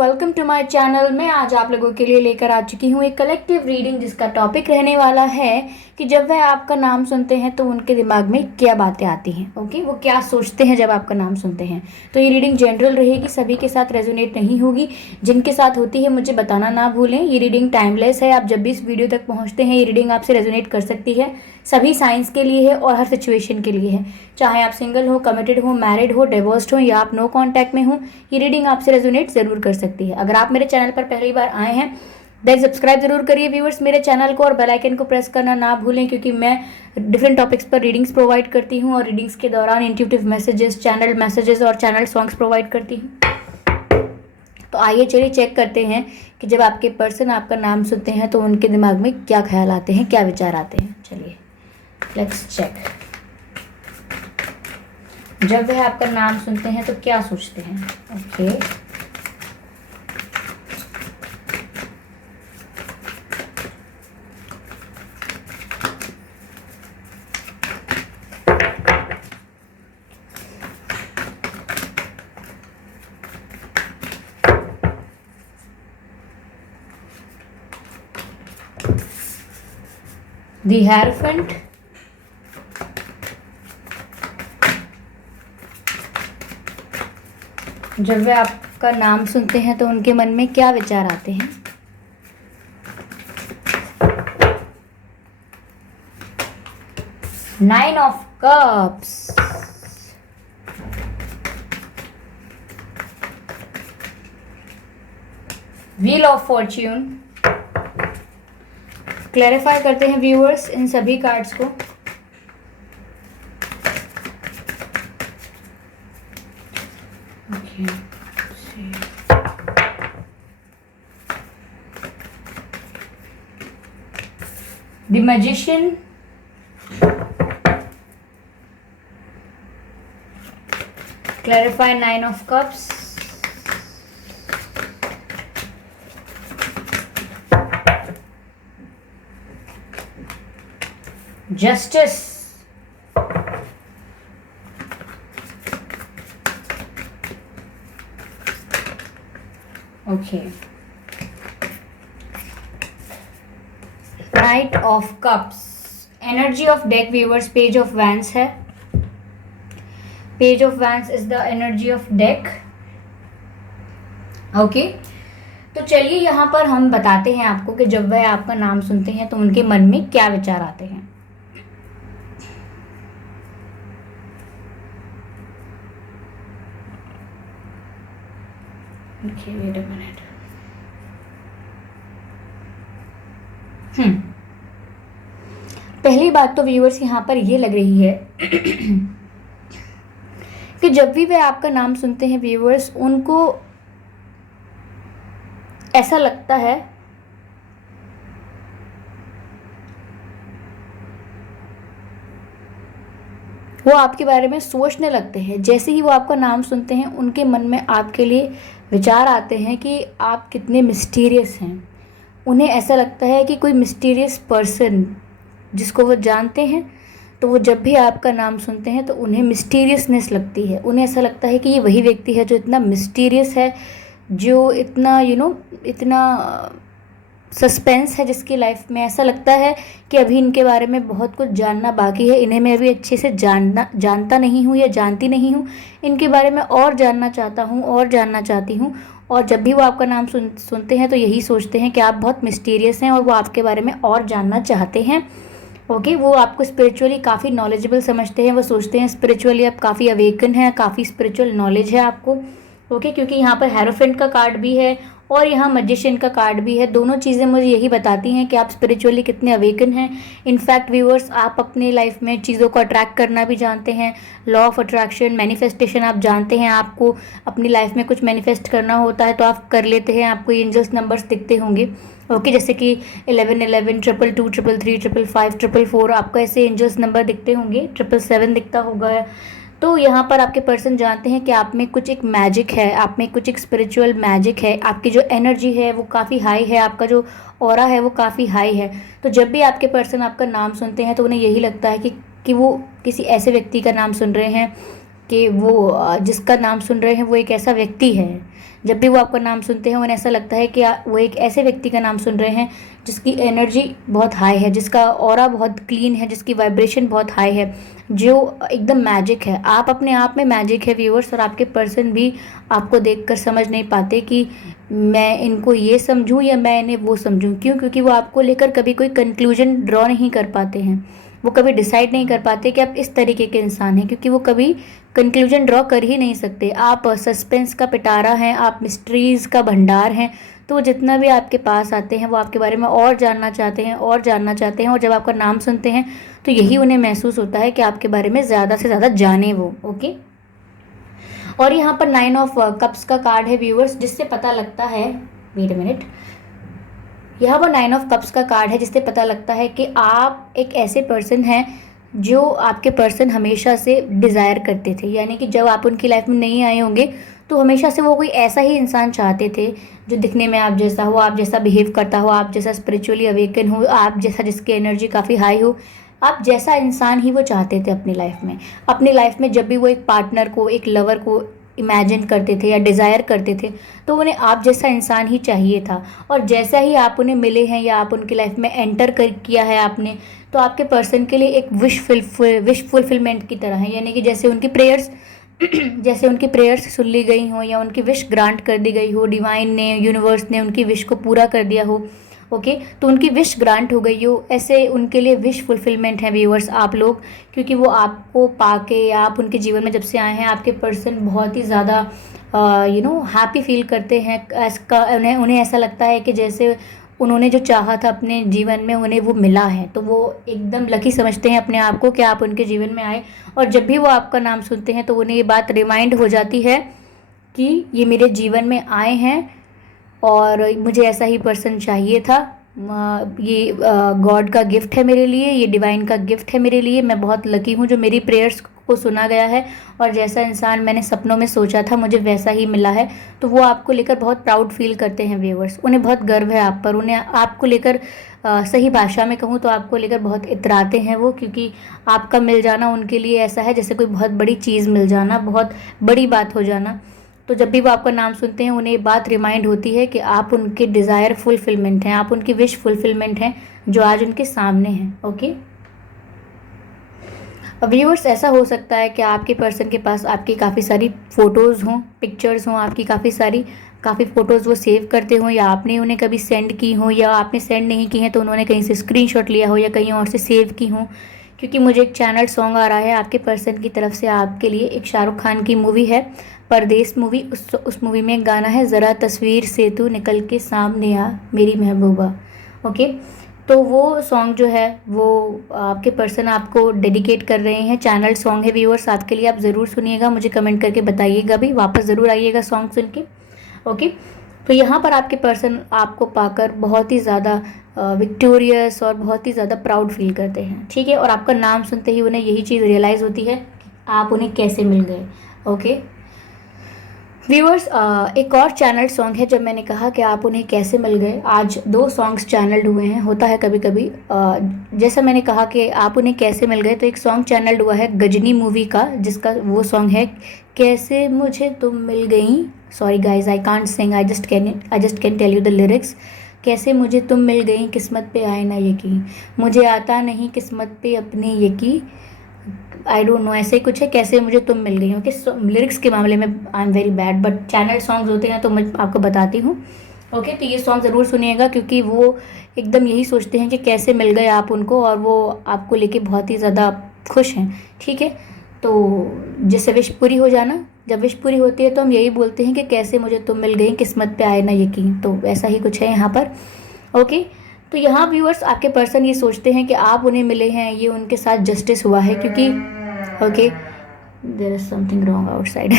Welcome to my channel. मैं आज आप लोगों के लिए लेकर आ चुकी हूँ एक कलेक्टिव रीडिंग जिसका टॉपिक रहने वाला है कि जब वह आपका नाम सुनते हैं तो उनके दिमाग में क्या बातें आती हैं। ओके, वो क्या सोचते हैं जब आपका नाम सुनते हैं। तो ये रीडिंग जनरल रहेगी, सभी के साथ रेजोनेट नहीं होगी। जिनके साथ होती है मुझे बताना ना भूलें। ये रीडिंग टाइमलेस है, आप जब भी इस वीडियो तक पहुँचते हैं ये रीडिंग आपसे रेजोनेट कर सकती है। सभी साइंस के लिए है और हर सिचुएशन के लिए है, चाहे आप सिंगल हो, कमिटेड हो, मैरिड हो, डिवोर्स्ड हो या आप नो कॉन्टैक्ट में हो, ये रीडिंग आपसे रेजोनेट जरूर कर सकती है। अगर आप मेरे चैनल पर पहली बार आए हैं देन सब्सक्राइब जरूर करिए व्यूअर्स मेरे चैनल को, और बेल आइकन को प्रेस करना ना भूलें क्योंकि मैं डिफरेंट टॉपिक्स पर रीडिंग्स प्रोवाइड करती हूँ और रीडिंग्स के दौरान इंट्यूटिव मैसेजेस, चैनल मैसेजेस और चैनल सॉन्ग्स प्रोवाइड करती हूँ। तो आइए चलिए चेक करते हैं कि जब आपके पर्सन आपका नाम सुनते हैं तो उनके दिमाग में क्या ख्याल आते हैं, क्या विचार आते हैं। चलिए लेट्स चेक। जब वह आपका नाम सुनते हैं तो क्या सोचते हैं। ओके, द हेरोफेंट, जब वे आपका नाम सुनते हैं तो उनके मन में क्या विचार आते हैं। Nine of cups, wheel of Fortune. Clarify करते हैं व्यूअर्स इन सभी कार्ड्स को। The Magician, clarify Nine of Cups, Justice, okay, Knight of Cups, energy of deck viewers, Page of Wands है। Page of Wands is the energy of deck। Okay, तो चलिए यहाँ पर हम बताते हैं आपको कि जब वह आपका नाम सुनते हैं तो उनके मन में क्या विचार आते हैं। Okay, wait a minute. पहली बात तो व्यूअर्स यहाँ पर ये लग रही है कि जब भी वे आपका नाम सुनते हैं व्यूअर्स, उनको ऐसा लगता है वो आपके बारे में सोचने लगते हैं। जैसे ही वो आपका नाम सुनते हैं उनके मन में आपके लिए विचार आते हैं कि आप कितने मिस्टीरियस हैं। उन्हें ऐसा लगता है कि कोई मिस्टीरियस पर्सन जिसको वो जानते हैं, तो वो जब भी आपका नाम सुनते हैं तो उन्हें मिस्टीरियसनेस लगती है। उन्हें ऐसा लगता है कि ये वही व्यक्ति है जो इतना मिस्टीरियस है, जो इतना इतना सस्पेंस है जिसकी लाइफ में। ऐसा लगता है कि अभी इनके बारे में बहुत कुछ जानना बाकी है, इन्हें मैं अभी अच्छे से जानता नहीं हूँ या जानती नहीं हूँ। इनके बारे में और जानना चाहता हूँ और जानना चाहती हूँ। और जब भी वो आपका नाम सुनते हैं तो यही सोचते हैं कि आप बहुत मिस्टीरियस हैं और वो आपके बारे में और जानना चाहते हैं। ओके, वो आपको स्पिरिचुअली काफ़ी नॉलेजेबल समझते हैं। वो सोचते हैं स्पिरिचुअली आप काफ़ी अवेकन हैं, काफ़ी स्पिरिचुअल नॉलेज है आपको। ओके, क्योंकि यहाँ पर हेरोफेंट का कार्ड भी है और यहाँ मैजिशियन का कार्ड भी है। दोनों चीज़ें मुझे यही बताती हैं कि आप स्पिरिचुअली कितने अवेकन हैं। इनफैक्ट व्यूअर्स, आप अपने लाइफ में चीज़ों को अट्रैक्ट करना भी जानते हैं। लॉ ऑफ अट्रैक्शन, मैनिफेस्टेशन आप जानते हैं। आपको अपनी लाइफ में कुछ मैनिफेस्ट करना होता है तो आप कर लेते हैं। आपको एंजल्स नंबर्स दिखते होंगे। ओके, जैसे कि 1111, 222, 333, 555, 444, आपको ऐसे एंजल्स नंबर दिखते होंगे। 777 दिखता होगा। तो यहाँ पर आपके पर्सन जानते हैं कि आप में कुछ एक मैजिक है, आप में कुछ एक स्पिरिचुअल मैजिक है। आपकी जो एनर्जी है वो काफ़ी हाई है, आपका जो ऑरा है वो काफ़ी हाई है। तो जब भी आपके पर्सन आपका नाम सुनते हैं तो उन्हें यही लगता है कि वो किसी ऐसे व्यक्ति का नाम सुन रहे हैं कि वो जिसका नाम सुन रहे हैं वो एक ऐसा व्यक्ति है। जब भी वो आपका नाम सुनते हैं उन्हें ऐसा लगता है कि वो एक ऐसे व्यक्ति का नाम सुन रहे हैं जिसकी एनर्जी बहुत हाई है, जिसका ऑरा बहुत क्लीन है, जिसकी वाइब्रेशन बहुत हाई है, जो एकदम मैजिक है। आप अपने आप में मैजिक है व्यूअर्स, और आपके पर्सन भी आपको देखकर समझ नहीं पाते कि मैं इनको ये समझूं या मैं इन्हें वो समझूं। क्यों? क्योंकि वो आपको लेकर कभी कोई कंक्लूजन ड्रॉ नहीं कर पाते हैं। वो कभी डिसाइड नहीं कर पाते कि आप इस तरीके के इंसान हैं, क्योंकि वो कभी कंक्लूजन ड्रॉ कर ही नहीं सकते। आप सस्पेंस का पिटारा हैं, आप मिस्ट्रीज़ का भंडार हैं। तो वो जितना भी आपके पास आते हैं वो आपके बारे में और जानना चाहते हैं और जानना चाहते हैं, और जब आपका नाम सुनते हैं तो यही उन्हें महसूस होता है कि आपके बारे में ज़्यादा से ज़्यादा जाने वो। ओके, और यहाँ पर 9 ऑफ कप्स का कार्ड है व्यूअर्स, जिससे पता लगता है, वेट अ मिनट, यहाँ पर 9 ऑफ कप्स का कार्ड है जिससे पता लगता है कि आप एक ऐसे पर्सन हैं जो आपके पर्सन हमेशा से डिज़ायर करते थे। यानी कि जब आप उनकी लाइफ में नहीं आए होंगे तो हमेशा से वो कोई ऐसा ही इंसान चाहते थे जो दिखने में आप जैसा हो, आप जैसा बिहेव करता हो, आप जैसा स्पिरिचुअली अवेकन हो, आप जैसा जिसकी एनर्जी काफ़ी हाई हो, आप जैसा इंसान ही वो चाहते थे अपनी लाइफ में। अपनी लाइफ में जब भी वो एक पार्टनर को, एक लवर को इमेजिन करते थे या डिज़ायर करते थे तो उन्हें आप जैसा इंसान ही चाहिए था। और जैसा ही आप उन्हें मिले हैं या आप उनकी लाइफ में एंटर कर किया है आपने, तो आपके पर्सन के लिए एक विश फुलफिलमेंट की तरह है। यानी कि जैसे उनकी प्रेयर्स जैसे उनकी प्रेयर्स सुन ली गई हो या उनकी विश ग्रांट कर दी गई हो, डिवाइन ने, यूनिवर्स ने उनकी विश को पूरा कर दिया हो। ओके, तो उनकी विश ग्रांट हो गई हो, ऐसे उनके लिए विश फुलफिलमेंट है व्यूअर्स आप लोग। क्योंकि वो आपको पाके या आप उनके जीवन में जब से आए हैं, आपके पर्सन बहुत ही ज़्यादा हैप्पी फील करते हैं। उन्हें ऐसा लगता है कि जैसे उन्होंने जो चाहा था अपने जीवन में उन्हें वो मिला है। तो वो एकदम लकी समझते हैं अपने आप को कि आप उनके जीवन में आए। और जब भी वो आपका नाम सुनते हैं तो उन्हें ये बात रिमाइंड हो जाती है कि ये मेरे जीवन में आए हैं और मुझे ऐसा ही पर्सन चाहिए था। ये गॉड का गिफ्ट है मेरे लिए, ये डिवाइन का गिफ्ट है मेरे लिए। मैं बहुत लकी हूँ जो मेरी प्रेयर्स को सुना गया है और जैसा इंसान मैंने सपनों में सोचा था मुझे वैसा ही मिला है। तो वो आपको लेकर बहुत प्राउड फील करते हैं व्यूअर्स, उन्हें बहुत गर्व है आप पर। उन्हें आपको लेकर सही भाषा में कहूँ तो आपको लेकर बहुत इतराते हैं वो, क्योंकि आपका मिल जाना उनके लिए ऐसा है जैसे कोई बहुत बड़ी चीज़ मिल जाना, बहुत बड़ी बात हो जाना। तो जब भी वो आपका नाम सुनते हैं उन्हें ये बात रिमाइंड होती है कि आप उनके डिज़ायर फुलफिलमेंट हैं, आप उनकी विश फुलफिलमेंट हैं जो आज उनके सामने हैं। ओके, व्यूअर्स, ऐसा हो सकता है कि आपके पर्सन के पास आपकी काफ़ी सारी फ़ोटोज़ हों, पिक्चर्स हों, आपकी काफ़ी फ़ोटोज़ वो सेव करते हों, या आपने उन्हें कभी सेंड की हों, या आपने सेंड नहीं की हैं तो उन्होंने कहीं से स्क्रीनशॉट लिया हो या कहीं और से सेव की हों। क्योंकि मुझे एक चैनल सॉन्ग आ रहा है आपके पर्सन की तरफ से आपके लिए। एक शाहरुख खान की मूवी है परदेस मूवी, उस मूवी में एक गाना है, ज़रा तस्वीर से तू निकल के सामने आ मेरी महबूबा। ओके, तो वो सॉन्ग जो है वो आपके पर्सन आपको डेडिकेट कर रहे हैं। चैनल सॉन्ग है व्यूअर्स आपके लिए, आप ज़रूर सुनिएगा, मुझे कमेंट करके बताइएगा भी, वापस ज़रूर आइएगा सॉन्ग सुन के। ओके, तो यहाँ पर आपके पर्सन आपको पाकर बहुत ही ज़्यादा विक्टोरियस और बहुत ही ज़्यादा प्राउड फील करते हैं। ठीक है, और आपका नाम सुनते ही उन्हें यही चीज़ रियलाइज़ होती है कि आप उन्हें कैसे मिल गए। ओके व्यूअर्स, एक और चैनल सॉन्ग है जब मैंने कहा कि आप उन्हें कैसे मिल गए। आज 2 सॉन्ग्स चैनल्ड हुए हैं, होता है कभी कभी। जैसा मैंने कहा कि आप उन्हें कैसे मिल गए, तो एक सॉन्ग चैनल्ड हुआ है गजनी मूवी का, जिसका वो सॉन्ग है कैसे मुझे तुम मिल गई। Sorry guys, I can't sing, I just can tell you the lyrics. कैसे मुझे तुम मिल गई, किस्मत पे आए ना यकीन, मुझे आता नहीं किस्मत पे अपने यकीन, आई डोंट नो, ऐसे ही कुछ है, कैसे मुझे तुम मिल गई हो। कि लिरिक्स के मामले में I am very bad, but channel songs होते हैं तो मैं आपको बताती हूँ। ओके, तो ये सॉन्ग ज़रूर सुनिएगा क्योंकि वो एकदम यही सोचते हैं कि कैसे मिल गए आप उनको, और वो आपको लेके बहुत ही ज़्यादा खुश हैं। ठीक है, तो जैसे विश पूरी हो जाना, जब विश पूरी होती है तो हम यही बोलते हैं कि कैसे मुझे तुम मिल गई, किस्मत पे आए ना यकीन। तो ऐसा ही कुछ है यहाँ पर। ओके, तो यहाँ व्यूअर्स आपके पर्सन ये सोचते हैं कि आप उन्हें मिले हैं, ये उनके साथ जस्टिस हुआ है, क्योंकि okay there is something wrong outside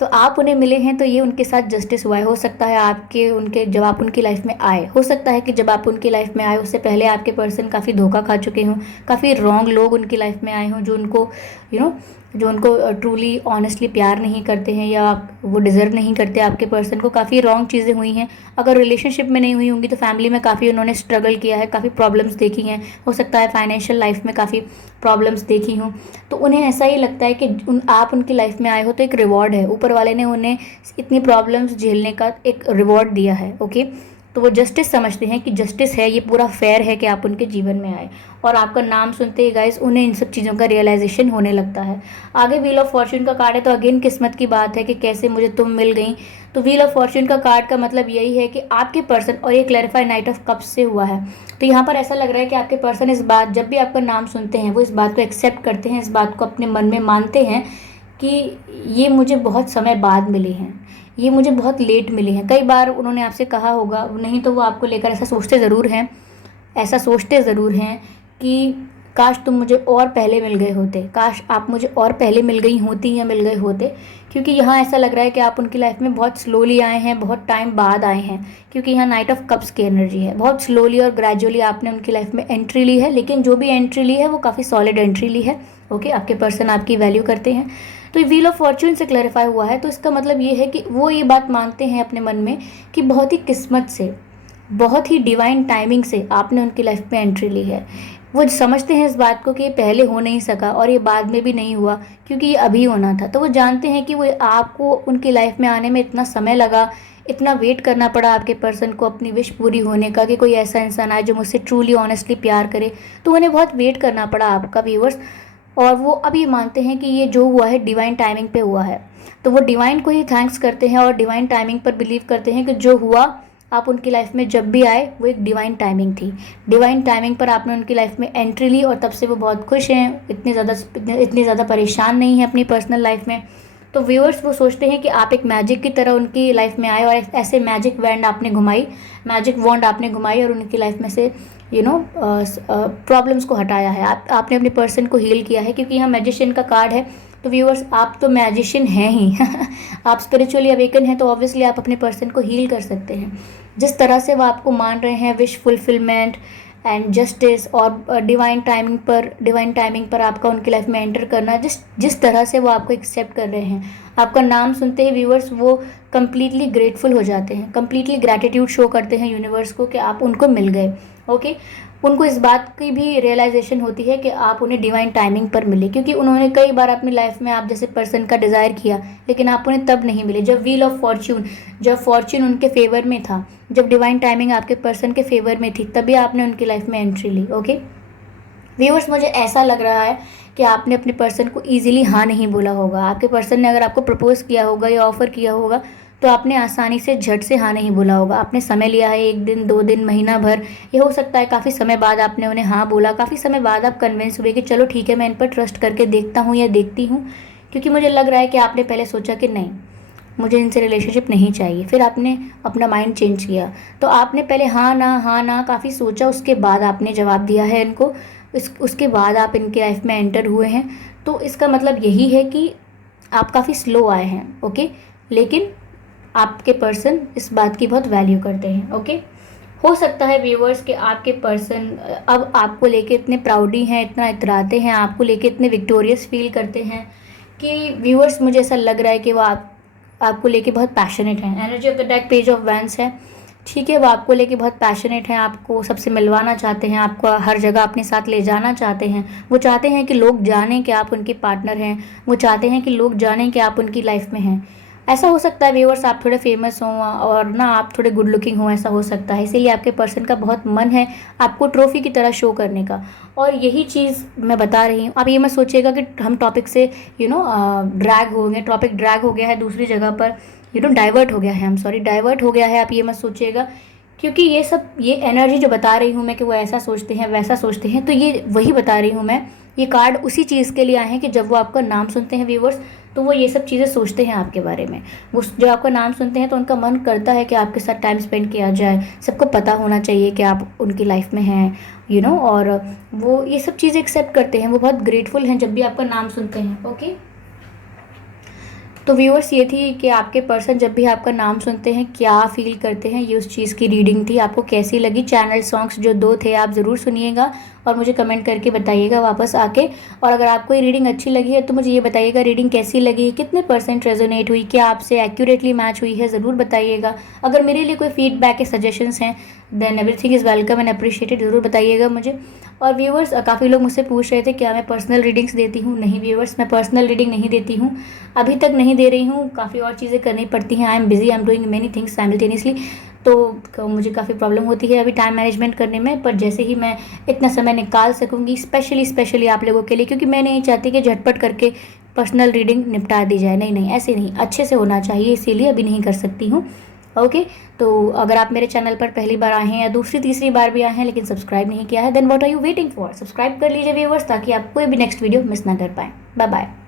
तो आप उन्हें मिले हैं तो ये उनके साथ जस्टिस हुआ है। हो सकता है जब आप उनकी लाइफ में आए, हो सकता है कि जब आप उनकी लाइफ में आए उससे पहले आपके पर्सन काफ़ी धोखा खा चुके हों, काफ़ी रॉन्ग लोग उनकी लाइफ में आए हों जो जो उनको ट्रूली ऑनेस्टली प्यार नहीं करते हैं या वो डिज़र्व नहीं करते आपके पर्सन को। काफ़ी रॉन्ग चीज़ें हुई हैं। अगर रिलेशनशिप में नहीं हुई होंगी तो फैमिली में काफ़ी उन्होंने स्ट्रगल किया है, काफ़ी प्रॉब्लम्स देखी हैं, हो सकता है फाइनेंशियल लाइफ में काफ़ी प्रॉब्लम्स देखी हों। तो उन्हें ऐसा ही लगता है कि आप उनकी लाइफ में आए हो तो एक रिवॉर्ड है, ऊपर वाले ने उन्हें इतनी प्रॉब्लम्स झेलने का एक रिवॉर्ड दिया है। ओके, तो वो जस्टिस समझते हैं कि जस्टिस है, ये पूरा फेयर है कि आप उनके जीवन में आए। और आपका नाम सुनते ही गाइस उन्हें इन सब चीज़ों का रियलाइजेशन होने लगता है। आगे व्हील ऑफ फॉर्च्यून का कार्ड है, तो अगेन किस्मत की बात है कि कैसे मुझे तुम मिल गई। तो व्हील ऑफ फॉर्च्यून का कार्ड का मतलब यही है कि आपके पर्सन, और ये क्लैरिफाई नाइट ऑफ कप्स से हुआ है, तो यहाँ पर ऐसा लग रहा है कि आपके पर्सन इस बात, जब भी आपका नाम सुनते हैं वो इस बात को एक्सेप्ट करते हैं, इस बात को अपने मन में मानते हैं कि ये मुझे बहुत समय बाद मिले हैं, ये मुझे बहुत लेट मिले हैं। कई बार उन्होंने आपसे कहा होगा, नहीं तो वो आपको लेकर ऐसा सोचते ज़रूर हैं, ऐसा सोचते ज़रूर हैं कि काश तुम मुझे और पहले मिल गए होते, काश आप मुझे और पहले मिल गई होती या मिल गए होते। क्योंकि यहाँ ऐसा लग रहा है कि आप उनकी लाइफ में बहुत स्लोली आए हैं, बहुत टाइम बाद आए हैं, क्योंकि यहाँ नाइट ऑफ कप्स की एनर्जी है। बहुत स्लोली और ग्रेजुअली आपने उनकी लाइफ में एंट्री ली है, लेकिन जो भी एंट्री ली है वो काफ़ी सॉलिड एंट्री ली है। ओके, आपके पर्सन आपकी वैल्यू करते हैं। तो ये व्हील ऑफ फॉर्च्यून से क्लैरिफाई हुआ है, तो इसका मतलब ये है कि वो ये बात मानते हैं अपने मन में कि बहुत ही किस्मत से, बहुत ही डिवाइन टाइमिंग से आपने उनकी लाइफ में एंट्री ली है। वो समझते हैं इस बात को कि ये पहले हो नहीं सका और ये बाद में भी नहीं हुआ, क्योंकि ये अभी होना था। तो वो जानते हैं कि वो आपको उनकी लाइफ में आने में इतना समय लगा, इतना वेट करना पड़ा आपके पर्सन को अपनी विश पूरी होने का, कि कोई ऐसा इंसान आए जो मुझसे ट्रूली ऑनेस्टली प्यार करे। तो उन्हें बहुत वेट करना पड़ा आपका व्यूअर्स, और वो अब ये मानते हैं कि ये जो हुआ है डिवाइन टाइमिंग पे हुआ है। तो वो डिवाइन को ही थैंक्स करते हैं और डिवाइन टाइमिंग पर बिलीव करते हैं कि जो हुआ, आप उनकी लाइफ में जब भी आए वो एक डिवाइन टाइमिंग थी। डिवाइन टाइमिंग पर आपने उनकी लाइफ में एंट्री ली और तब से वो बहुत खुश हैं, इतनी ज़्यादा परेशान नहीं हैं अपनी पर्सनल लाइफ में। तो व्यूअर्स वो सोचते हैं कि आप एक मैजिक की तरह उनकी लाइफ में आए और ऐसे मैजिक वैंड आपने घुमाई, मैजिक वॉन्ड आपने घुमाई और उनकी लाइफ में से प्रॉब्लम्स को हटाया है। आपने अपने पर्सन को हील किया है, क्योंकि यहाँ मैजिशियन का कार्ड है। तो व्यूअर्स आप तो मैजिशियन हैं ही आप स्पिरिचुअली अवेकन हैं, तो ऑब्वियसली आप अपने पर्सन को हील कर सकते हैं। जिस तरह से वो आपको मान रहे हैं विश फुलफिलमेंट एंड जस्टिस और डिवाइन टाइमिंग पर आपका उनकी लाइफ में एंटर करना, जिस तरह से वो आपको एक्सेप्ट कर रहे हैं, आपका नाम सुनते ही व्यूअर्स वो कम्प्लीटली ग्रेटफुल हो जाते हैं, कम्प्लीटली ग्रैटिट्यूड शो करते हैं यूनिवर्स को कि आप उनको मिल गए। ओके, उनको इस बात की भी रियलाइजेशन होती है कि आप उन्हें डिवाइन टाइमिंग पर मिले, क्योंकि उन्होंने कई बार अपनी लाइफ में आप जैसे पर्सन का डिज़ायर किया, लेकिन आप उन्हें तब नहीं मिले जब व्हील ऑफ फॉर्च्यून, जब फॉर्च्यून उनके फेवर में था, जब डिवाइन टाइमिंग आपके पर्सन के फेवर में थी, तभी आपने उनकी लाइफ में एंट्री ली। ओके व्यूअर्स, मुझे ऐसा लग रहा है कि आपने अपने पर्सन को ईजिली हाँ नहीं बोला होगा। आपके पर्सन ने अगर आपको प्रपोज किया होगा या ऑफ़र किया होगा, तो आपने आसानी से झट से हाँ नहीं बोला होगा। आपने समय लिया है, 1 दिन 2 दिन, महीना भर, ये हो सकता है काफ़ी समय बाद आपने उन्हें हाँ बोला, काफ़ी समय बाद आप कन्विंस हुए कि चलो ठीक है, मैं इन पर ट्रस्ट करके देखता हूँ या देखती हूँ, क्योंकि मुझे लग रहा है कि आपने पहले सोचा कि नहीं, मुझे इनसे रिलेशनशिप नहीं चाहिए। फिर आपने अपना माइंड चेंज किया। तो आपने पहले हाँ ना काफ़ी सोचा, उसके बाद आपने जवाब दिया है इनको, उसके बाद आप इनके लाइफ में एंटर हुए हैं। तो इसका मतलब यही है कि आप काफ़ी स्लो आए हैं। ओके, लेकिन आपके पर्सन इस बात की बहुत वैल्यू करते हैं। ओके, हो सकता है व्यूअर्स कि आपके पर्सन अब आपको लेके इतने प्राउडी हैं, इतना इतराते हैं, आपको लेके इतने विक्टोरियस फील करते हैं कि व्यूअर्स मुझे ऐसा लग रहा है कि वो आपको लेके बहुत पैशनेट हैं। Energy of the deck page of vents है, ठीक है, वो आपको लेके बहुत पैशनेट हैं, आपको सबसे मिलवाना चाहते हैं, आपको हर जगह अपने साथ ले जाना चाहते हैं। वो चाहते हैं कि लोग जानें कि आप उनके पार्टनर हैं, वो चाहते हैं कि लोग जानें कि आप उनकी लाइफ में हैं। ऐसा हो सकता है व्यूअर्स आप थोड़े फेमस हों और ना आप थोड़े गुड लुकिंग हों, ऐसा हो सकता है, इसीलिए आपके पर्सन का बहुत मन है आपको ट्रॉफी की तरह शो करने का। और यही चीज़ मैं बता रही हूँ। आप ये मत सोचिएगा कि हम टॉपिक से ड्रैग हो गए, टॉपिक ड्रैग हो गया है दूसरी जगह पर, डाइवर्ट हो गया है, डाइवर्ट हो गया है, आप ये मत सोचिएगा, क्योंकि ये एनर्जी जो बता रही हूँ मैं कि वो ऐसा सोचते हैं वैसा सोचते हैं, तो ये वही बता रही हूँ मैं। ये कार्ड उसी चीज़ के लिए आए हैं कि जब वो आपका नाम सुनते हैं व्यूअर्स, तो वो ये सब चीज़ें सोचते हैं आपके बारे में। वो जब आपका नाम सुनते हैं तो उनका मन करता है कि आपके साथ टाइम स्पेंड किया जाए, सबको पता होना चाहिए कि आप उनकी लाइफ में हैं, और वो ये सब चीज़ें एक्सेप्ट करते हैं। वो बहुत ग्रेटफुल हैं जब भी आपका नाम सुनते हैं। ओके, तो व्यूअर्स ये थी कि आपके पर्सन जब भी आपका नाम सुनते हैं क्या फील करते हैं, ये उस चीज़ की रीडिंग थी। आपको कैसी लगी? चैनल सॉन्ग्स जो 2 थे आप ज़रूर सुनिएगा और मुझे कमेंट करके बताइएगा वापस आके। और अगर आपको ये रीडिंग अच्छी लगी है तो मुझे ये बताइएगा रीडिंग कैसी लगी, कितने % रेजोनेट हुई, क्या आपसे एक्यूरेटली मैच हुई है, ज़रूर बताइएगा। अगर मेरे लिए कोई फीडबैक या सजेशंस हैं then everything is welcome and appreciated, ज़रूर बताइएगा मुझे। और व्यूवर्स, काफ़ी लोग मुझसे पूछ रहे थे क्या मैं पर्सनल रीडिंग्स देती हूँ। नहीं व्यूवर्स, मैं पर्सनल रीडिंग नहीं देती हूँ, अभी तक नहीं दे रही हूँ। काफ़ी और चीज़ें करनी पड़ती हैं, I am busy, I am doing many things simultaneously. तो मुझे काफ़ी प्रॉब्लम होती है अभी टाइम मैनेजमेंट करने में। पर जैसे ही मैं इतना समय निकाल सकूँगी स्पेशली आप लोगों के लिए, क्योंकि मैं नहीं चाहती कि झटपट करके पर्सनल रीडिंग निपटा दी जाए, नहीं नहीं, ऐसे नहीं, अच्छे से होना चाहिए, इसीलिए अभी नहीं कर सकती हूँ। ओके, तो अगर आप मेरे चैनल पर पहली बार आए हैं या दूसरी तीसरी बार भी आए हैं लेकिन सब्सक्राइब नहीं किया है, then what are you waiting for, subscribe कर लीजिए व्यूवर्स, ताकि आप कोई भी नेक्स्ट वीडियो मिस ना कर पाएँ। Bye bye.